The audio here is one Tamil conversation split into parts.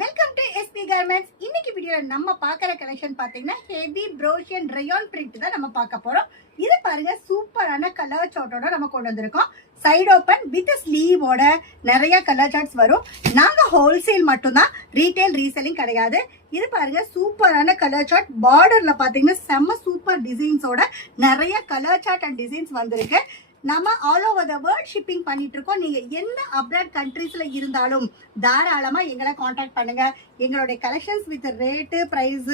Welcome to SP garments. இன்னைக்கு வீடியோல நம்ம பார்க்குற கலெக்ஷன் பார்த்தீங்கன்னா ஹெவி ப்ரோஷியன் ரயான் பிரிண்ட் தான் நம்ம பார்க்க போறோம். இது பாருங்க, சூப்பரான கலர் சார்ட்டோட நம்ம கொண்டு வந்திருக்கோம். சைடு ஓப்பன் வித் ஸ்லீவோட நிறைய கலர் சார்ட்ஸ் வரும். நாங்க ஹோல்சேல் மட்டும்தான், ரீட்டைல் ரீசெல்லிங் கிடையாது. இது பாருங்க, சூப்பரான கலர் சார்ட். பார்டர்ல பாத்தீங்கன்னா செம்ம சூப்பர் டிசைன்ஸோட நிறைய கலர் சார்ட் அண்ட் டிசைன்ஸ் வந்திருக்கு. நம்ம all over the world shipping பண்ணிட்டு இருக்கோம். நீங்க எந்த அப்ராட் கண்ட்ரீஸ்ல இருந்தாலும் தாராளமா எங்களை காண்டாக்ட் பண்ணுங்க. எங்களுடைய கலெக்ஷன்ஸ் வித் ரேட்டு, பிரைஸ்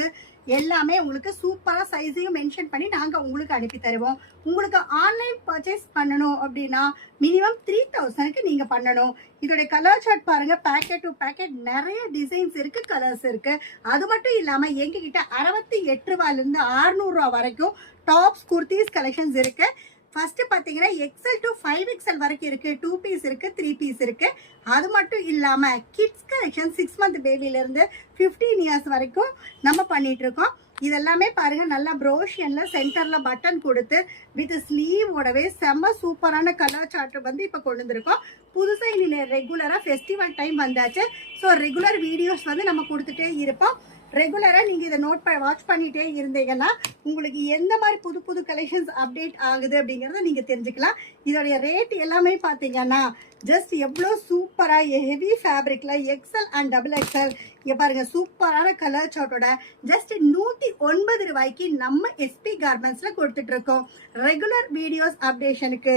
எல்லாமே உங்களுக்கு சூப்பரா சைஸையும் மென்ஷன் பண்ணி நாங்க உங்களுக்கு அனுப்பி தருவோம். உங்களுக்கு ஆன்லைன் பர்ச்சேஸ் பண்ணணும் அப்படின்னா மினிமம் 3000க்கு நீங்க பண்ணணும். இதோட கலர் சார்ட் பாருங்க, பேக்கெட் டு பேக்கெட் நிறைய டிசைன்ஸ் இருக்கு, கலர்ஸ் இருக்கு. அது மட்டும் இல்லாம எங்க கிட்ட 68 ரூபாயில இருந்து 600 ரூபாய் வரைக்கும் டாப்ஸ், குர்த்திஸ் கலெக்ஷன்ஸ் இருக்கு. ஃபர்ஸ்ட் பாத்தீங்கன்னா XL to 5XL வரைக்கும் இருக்கு, 2 பீஸ் இருக்கு, 3 பீஸ் இருக்கு. அது மட்டும் இல்லாம கிட்ஸ் கலெக்ஷன் 6 மந்த் பேபில இருந்து 15 இயர்ஸ் வரைக்கும் நம்ம பண்ணிட்டு இருக்கோம். இதெல்லாமே பாருங்க, நல்லா ப்ரோஷியன்ல சென்டர்ல பட்டன் கொடுத்து வித் ஸ்லீவோடவே செம்ம சூப்பரான கலர் சார்ட் வந்து இப்ப கொண்டு வந்திருக்கோம். புதுசா இனி ரெகுலரா ஃபெஸ்டிவல் டைம் வந்தாச்சு. ஸோ ரெகுலர் வீடியோஸ் வந்து நம்ம கொடுத்துட்டே இருப்போம். ரெகுலரா நீங்க இதை வாட்ச் பண்ணிட்டே இருந்தீங்கன்னா உங்களுக்கு எந்த மாதிரி புது புது கலெக்ஷன்ஸ் அப்டேட் ஆகுது அப்படிங்கறத நீங்க தெரிஞ்சுக்கலாம். இதோடைய ரேட் எல்லாமே பாத்தீங்கன்னா ஜஸ்ட் எவ்வளோ சூப்பரா ஹெவி ஃபேப்ரிக்ல XL அண்ட் XXL. இங்க பாருங்க, சூப்பரான கலர் சார்ட்டோட ஜஸ்ட் 109 ரூபாய்க்கு நம்ம எஸ்பி கார்மெண்ட்ஸ்ல கொடுத்துட்டு இருக்கோம். ரெகுலர் வீடியோஸ் அப்டேஷனுக்கு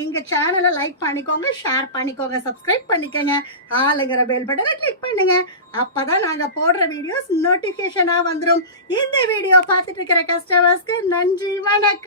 எங்க சேனலை லைக் பண்ணிக்கோங்க, ஷேர் பண்ணிக்கோங்க, சப்ஸ்கிரைப் பண்ணிக்கோங்க, ஆளுங்கிற பெல் பட்டனை கிளிக் பண்ணுங்க. அப்பதான் நாங்க போடுற வீடியோஸ் நோட்டிபிகேஷனா வந்துடும். இந்த வீடியோ பார்த்துட்டு இருக்கிற கஸ்டமர்ஸ்க்கு நன்றி, வணக்கம்.